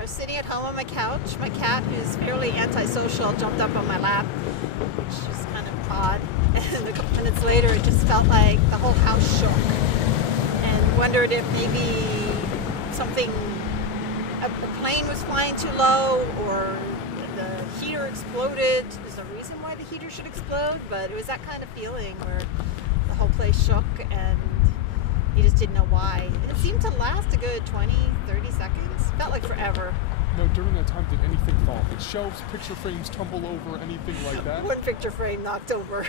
I was sitting at home on my couch. My cat, who's fairly antisocial, jumped up on my lap, which is kind of odd. And a couple minutes later, it just felt like the whole house shook. And wondered if maybe a plane was flying too low, or the heater exploded. There's no reason why the heater should explode, but it was that kind of feeling where the whole place shook and you just didn't know why. It seemed to last a good 20, 30 seconds. Felt like forever. Now, during that time, did anything fall off? Did shelves, picture frames tumble over, anything like that? One picture frame knocked over.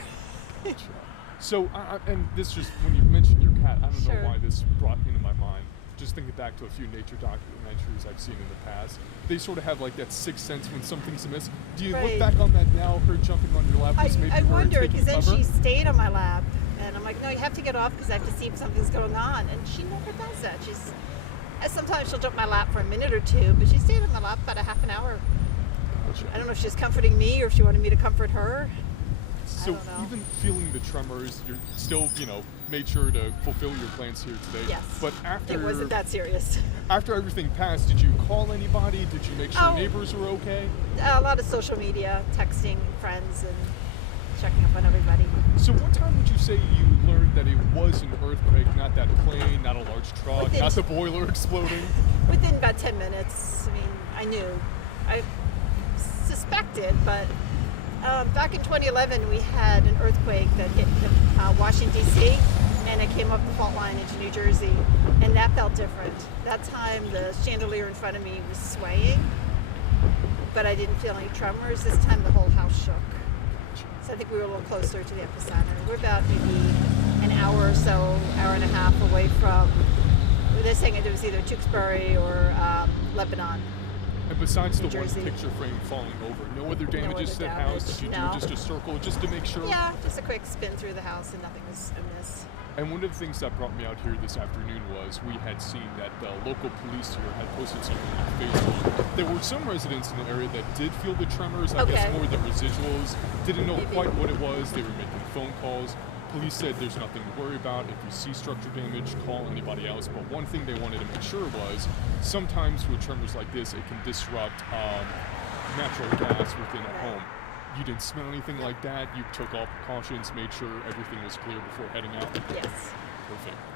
So, and this just, when you mentioned your cat, I don't Sure. know why this brought me to my mind. Just thinking back to a few nature documentaries I've seen in the past, they sort of have like that sixth sense when something's amiss. Do you look Right. back on that now, her jumping on your lap was maybe I her wondered, taking because then cover? she stayed on my lap, and I'm like, no, you have to get off because I have to see if something's going on. And she never does that. Sometimes she'll jump my lap for a minute or two, but she stayed on my lap about a half an hour. Gotcha. I don't know if she's comforting me or if she wanted me to comfort her. So don't know. even feeling the tremors, you're still, made sure to fulfill your plans here today. Yes. But after It wasn't that serious. After everything passed, did you call anybody? Did you make sure Oh. neighbors were okay? A lot of social media, texting friends and checking up on everybody. So what time would you say you learned that it was an earthquake, not that plane, not a large truck, Within- not the boiler exploding? Within about 10 minutes. I mean, I knew. I suspected, but back in 2011, we had an earthquake that hit Washington, D.C., and it came up the fault line into New Jersey, and that felt different. That time, the chandelier in front of me was swaying, but I didn't feel any tremors. This time, the whole house shook. So I think we were a little closer to the epicenter. We're about maybe an hour or so, hour and a half away from, they're saying it was either Tewksbury or Lebanon. And besides the New one Jersey. picture frame falling over, no other damages to the damage, house? Did you no. do just a circle just to make sure? Yeah, just a quick spin through the house and nothing was amiss. And one of the things that brought me out here this afternoon was we had seen that the local police here had posted something on Facebook. There were some residents in the area that did feel the tremors, I guess Okay. more the residuals, didn't know Maybe. quite what it was, they were making phone calls. Police said there's nothing to worry about. If you see structure damage, call anybody else. But one thing they wanted to make sure was sometimes with tremors like this, it can disrupt natural gas within a home. You didn't smell anything like that. You took all precautions, made sure everything was clear before heading out. Yes. Perfect.